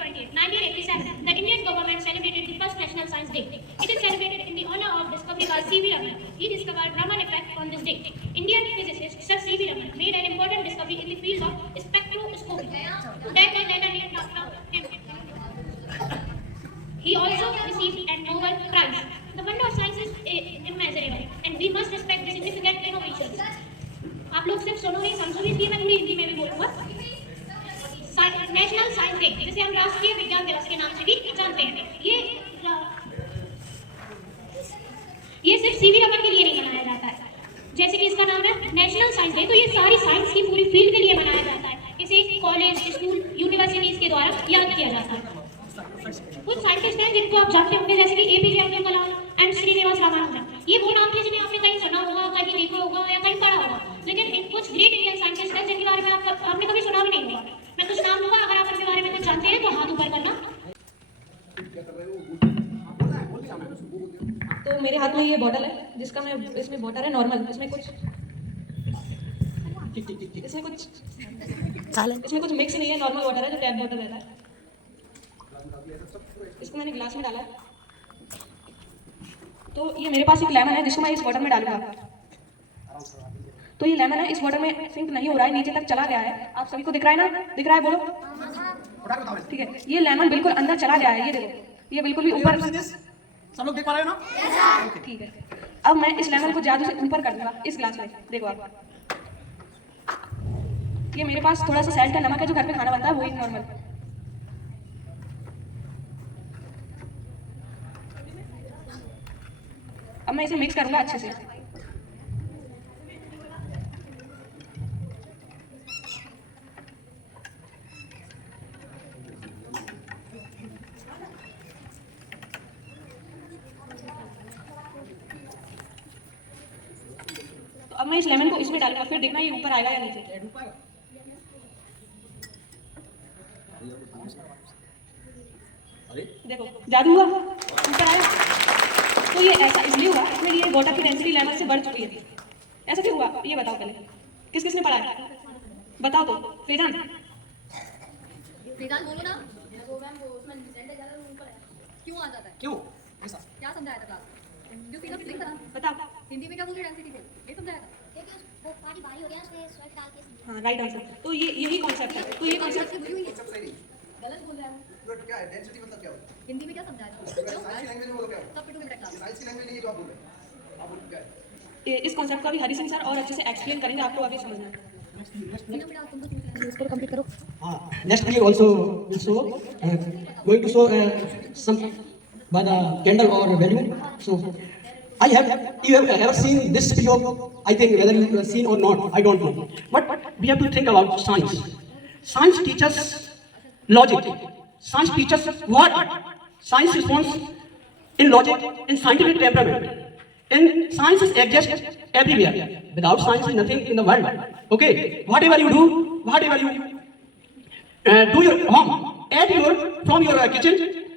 28, 1987, the Indian government celebrated the first National Science Day. It is celebrated in the honor of discovery by C.V. Raman. He discovered Raman effect on this day. Indian physicist Sir C.V. Raman made an important discovery in the field of spectroscopy. That is later named after him. He also received a Nobel Prize. The wonder of science is immeasurable, and we must respect the significant innovations. आप लोग सिर्फ सुनो नहीं समझो नहीं, मैं थोड़ी हिंदी में भी बोलूँगा। नेशनल साइंस डे, जिसे हम राष्ट्रीय विज्ञान दिवस के नाम से भी जानते हैं, ये सिर्फ सीवी रमन के लिए नहीं मनाया जाता है। जैसे कि इसका नाम है नेशनल साइंस डे, तो ये सारी साइंस की पूरी फील्ड के लिए मनाया जाता है। इसे कॉलेज, स्कूल, यूनिवर्सिटीज के द्वारा याद किया जाता है। कुछ साइंटिस्ट हैं जिनको आप जानते होंगे, जैसे कि एपीजे अब्दुल कलाम एंड श्रीनिवास रामानुजन। ये वो नाम थे जिन्हें आपने कहीं सुना होगा, कहीं देखा होगा या कहीं पढ़ा होगा। लेकिन कुछ ग्रेट इंडियन साइंटिस्ट हैं जिनके बारे में आपने कभी सुना भी नहीं होगा। मैं कुछ नाम लूंगा, अगर आप उनके बारे में कुछ जानते हैं तो हाथ ऊपर करना। तो मेरे हाथ में ये बॉटल है, जिसका मैं इसमें वाटर है नॉर्मल, इसमें कुछ मिक्स नहीं है, नॉर्मल वाटर है जो टैप वाटर रहता है। इसको मैंने ग्लास में डाला है। तो ये मेरे पास एक लेमन है जिसको मैं इस वाटर में डालूंगा। तो ये लेमन है, इस वाटर में सिंक नहीं हो रहा है, नीचे तक चला गया है। आप सभी को दिख रहा है ना? दिख रहा है, बोलो। ठीक है, ये लेमन बिल्कुल अंदर चला गया है। ये देखो, ये बिल्कुल भी ऊपर, सब लोग देख पा रहे हो ना? ठीक है। अब मैं इस लेमन को जादू से ऊपर कर दूंगा इस ग्लास में। देखो आप, ये मेरे पास थोड़ा सा सैल्ट है, नमक है, जो घर पे खाना बनता है वही नॉर्मल। अब मैं इसे मिक्स करूंगा अच्छे से। तो अब मैं इस लेमन को इसमें डालूंगा, फिर देखना ये ऊपर आएगा या नीचे। देखो जादू हुआ, ऊपर आया। तो ये ऐसा इसलिए हुआ, इसमें ये वाटर की डेंसिटी लेमन से बढ़ चुकी है। ऐसा क्यों हुआ ये बताओ पहले, किस किसने पढ़ा है बताओ तो। फैजान बोलो ना। क्यों आ जाता है? क्यों ऐसा? क्या समझाया था क्लास? जो फिगर लिख था बताओ। हिंदी में क्या बोल रहे डेंसिटी थे? ये समझाया था? वो पानी भारी हो गया, उसमें स्वेट डाल के। हाँ राइट आंसर। तो ये यही कॉन्सेप्ट है। तो ये कॉन्सेप्ट गलत बोल रहा है। क्या है डेंसिटी मतलब क्या होता है? हिंदी में क्या समझाया था? साइंस की लैंग्वेज में बोलो क्या होता है? सब पिटू में क्लास। साइंस की लैंग्वेज में ये जो आप बोल रहे हैं, आप बोलो क्या है? इस कॉन्सेप्ट को अभी हरी सिंह सर और अच्छे से एक्सप्लेन करेंगे, आपको अभी समझना है। इसको कंप्लीट करो। Next we also will show, going to show some by the candle or balloon. So you have ever seen this video? I think whether you have seen or not, I don't know. But we have to think about science. Science teaches logic. Science teaches what? Science responds in logic, in scientific temperament. And science exists everywhere. Without science, is nothing in the world. Okay, whatever you do, whatever you do your home, from your kitchen,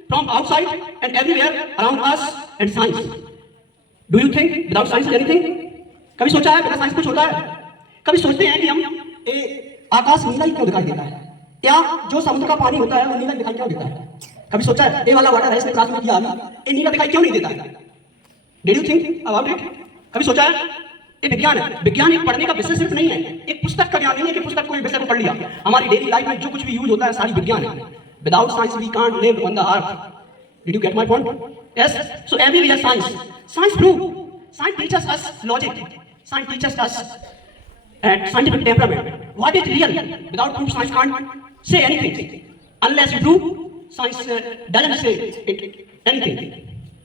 from outside, and everywhere around us, and science. Do you think without science is anything? कभी सोचा है बिना science कुछ होता है? कभी सोचते हैं कि हम आकाश नीला ही क्यों दिखाई देता है, या जो समुद्र का पानी होता है वो नीला दिखाई क्यों देता है? कभी सोचा है ये वाला वाटर है, इसमें क्लास में किया ये नीला दिखाई क्यों नहीं देता है? Did you think about it? कभी सोचा है? ये विज्ञान है। विज्ञान एक पढ़ने का विषय सिर्फ नहीं है, एक पुस्तक का ज्ञान नहीं है कि पुस्तक कोई विषय को पढ़ लिया। हमारी डेली लाइफ में जो कुछ भी यूज होता है सारी विज्ञान है। Without science we can't live on the earth. Did you get my point? Yes. So everywhere science. Science prove. Science teaches us logic. Science teaches us scientific temperament. What is real? Without proof, science can't say anything. Unless you prove, science doesn't say anything.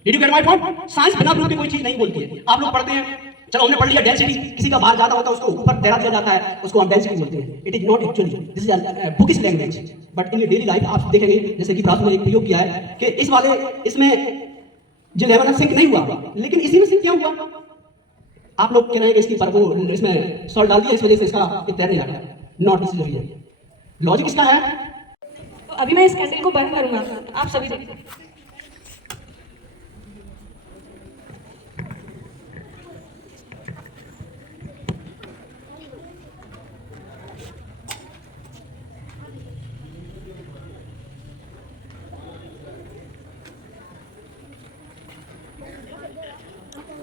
Did you get my point? Science बिना proof के कोई चीज नहीं बोलती है। आप लोग पढ़ते हैं, चलो हमने पढ़ लिया डेंसिटी, किसी का बाहर जाता होता है उसको ऊपर तैरा दिया जाता है, उसको हम डेंसिटी बोलते हैं। It is not actually, this is bookish language, but in daily life आप देखेंगे, जैसे कि प्राप्त ने एक प्रयोग किया है कि इसमें जो लेवल सिंक नहीं हुआ, लेकिन इसी में सिंक क्यों हुआ? आप लोग कह रहे हैं कि इसकी पर वो इसमें सॉल्ट डाल दिया, इस वजह से इसका तैर नहीं लगा। Not this reason. लॉजिक इसका है। तो अभी मैं इस कैंडल को बर्न करूंगा, आप सभी देखिए।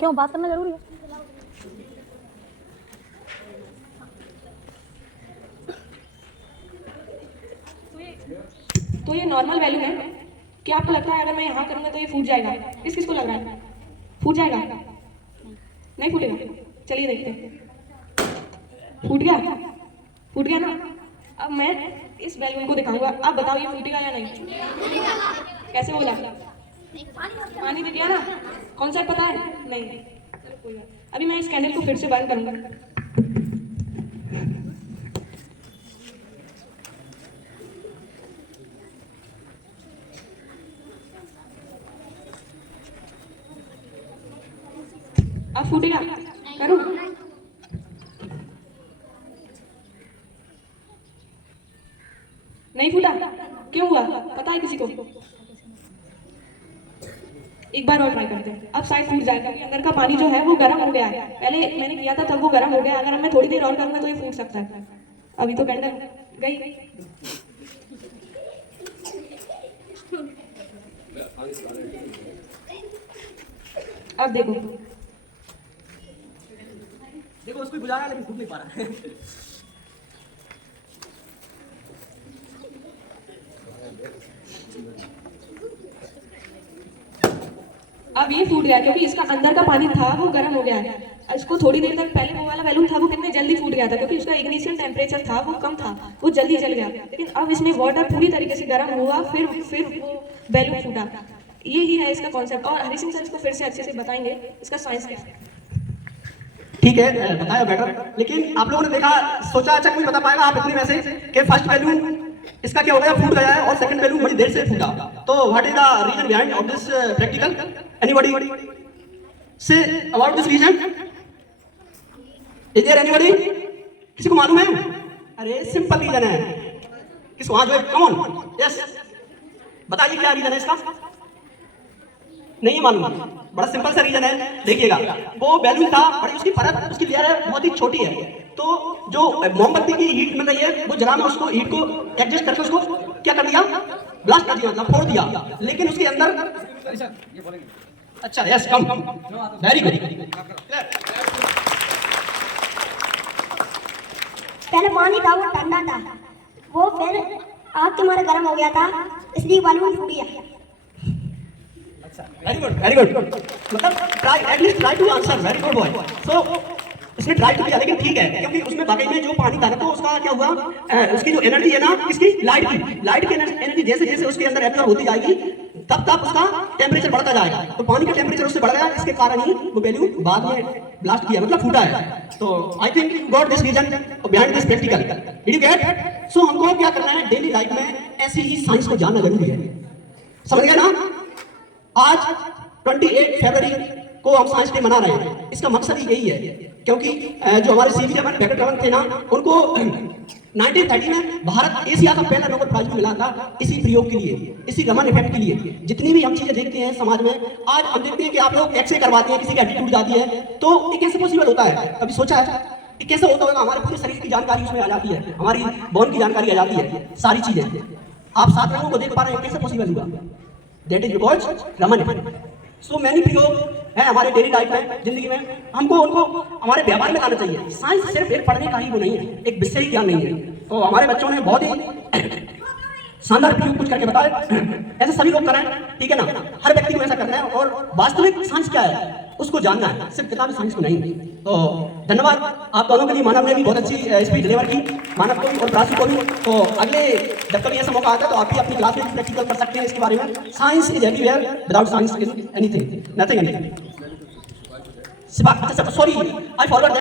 क्यों बात करना जरूरी है? तो ये नॉर्मल वैल्यू है। क्या आपको लगता है अगर मैं यहाँ करूँगा तो ये फूट जाएगा? किस किस को लग रहा है फूट जाएगा? नहीं फूटेगा? चलिए देखते हैं। फूट गया? फूट गया ना? अब मैं इस बैलून को दिखाऊंगा, आप बताओ ये फूटेगा या नहीं? कैसे बोला? पानी दे दिया ना? कौन सा पता है? नहीं, चलो कोई बात। अभी मैं इस कैंडल को फिर से बंद करूंगा। अब फूटेगा? करूं? नहीं फूटा? क्यों हुआ पता है किसी को? एक बार और ट्राई करते हैं। अब शायद फूट जाएगा क्योंकि अंदर का पानी जो है वो गर्म हो गया है। पहले मैंने किया था तब वो गर्म हो गया, अगर मैं थोड़ी देर और करूंगा तो ये फूट सकता है। अभी तो कैंडल गई। अब देखो देखो उसको बुझा रहा है लेकिन फूट नहीं पा रहा है। अब ये फूट गया क्योंकि इसका अंदर का पानी था वो गर्म हो गया है। इसको थोड़ी देर तक पहले वो वाला बैलून था वो कितने जल्दी फूट गया था क्योंकि उसका इग्निशन टेम्परेचर था वो कम था, वो जल्दी जल गया। लेकिन अब इसमें वाटर पूरी तरीके से गर्म हुआ फिर वो बैलून फूटा। ये ही है इसका कॉन्सेप्ट। और हरी सिंह सर इसको फिर से अच्छे से बताएंगे इसका साइंस क्या है। ठीक है बताया बेटर, लेकिन आप लोगों ने देखा सोचा अच्छा कोई बता पाएगा आप इतने में से कि फर्स्ट बैलून इसका क्या हो गया फूट गया है और सेकंड बैलून बड़ी देर से फूटा। तो what is the reason behind of this practical? Anybody से about this reason? Is there anybody? किसी को मालूम है? अरे सिंपल रीजन है। किसको? हाँ जो है कम ऑन यस बताइए क्या रीजन है इसका? नहीं मालूम? बड़ा सिंपल सा रीजन है, देखिएगा वो बैलून था बड़ी उसकी परत उसकी लेयर है बहुत ही छोटी है। तो जो मोमबत्ती की हीट मिल रही है वो जला में उसको हीट को एडजस्ट करके उसको क्या कर दिया? ब्लास्ट कर दिया, मतलब फोड़ दिया। लेकिन उसके अंदर अच्छा यस कम वेरी गुड। पहले पानी था वो ठंडा था, वो फिर आग के मारे गर्म हो गया था इसलिए बैलून फूट गया। Very good very good. मतलब try at least try to answer, very good boy. So इसने ट्राई तो किया लेकिन ठीक है क्योंकि उसमें वाकई में जो पानी था ना तो उसका क्या हुआ उसकी जो एनर्जी है ना किसकी? लाइट की एनर्जी जैसे जैसे उसके अंदर एब्जॉर्ब होती जाएगी तब तक उसका टेम्परेचर बढ़ता जाएगा। तो पानी का टेम्परेचर उससे बढ़ गया, इसके कारण ही वो बैलून बाद में ब्लास्ट किया मतलब फूटा है। तो I think you got this reason behind this practical. Did you get? So हमको क्या करना है डेली लाइफ में ऐसी ही साइंस को जानना जरूरी है, समझ गए ना? आज 28 फरवरी को हम साइंस डे मना रहे हैं। इसका मकसद ही यही है क्योंकि जो हमारे सीवी रमन वेंकटरमन थे ना उनको 1930 में भारत एशिया का पहला नोबेल प्राइज मिला था इसी प्रयोग के लिए, इसी रमन इफेक्ट के लिए। जितनी भी हम चीजें देखते हैं समाज में आज हम देखते हैं कि आप लोग एक्सरे करवाते हैं, किसी की एटीट्यूड जाती है तो ये कैसे पॉसिबल होता है? कभी सोचा है ये कैसे होता होगा? हमारे पूरे शरीर की जानकारी उसमें आ जाती है, हमारी बोन की जानकारी आ जाती है, सारी चीजें आप 7 रंगों को देख पा रहे हैं, कैसे पॉसिबल हुआ? That is because Raman effect. So many प्रयोग है हमारे डेली लाइफ में, जिंदगी में, हमको उनको हमारे व्यवहार में लाना चाहिए। साइंस सिर्फ एक पढ़ने का ही वो नहीं है, एक विषय ही ज्ञान नहीं है। तो हमारे बच्चों ने बहुत ही शानदार प्रयोग कुछ करके बताया, ऐसे सभी लोग कराएं, ठीक है ना? हर व्यक्ति को ऐसा करना है और वास्तविक साइंस क्या है उसको जानना है, सिर्फ किताबी साइंस को नहीं। तो धन्यवाद आप दोनों के लिए। मानव ने भी बहुत अच्छी स्पीच डिलीवर की, मानव को भी और प्राची को भी। तो अगले जब कभी ऐसा मौका आता है तो आप भी अपनी क्लास में प्रैक्टिकल कर सकते हैं इसके बारे में। Science is everywhere, without science is anything, nothing, anything. Sorry I forgot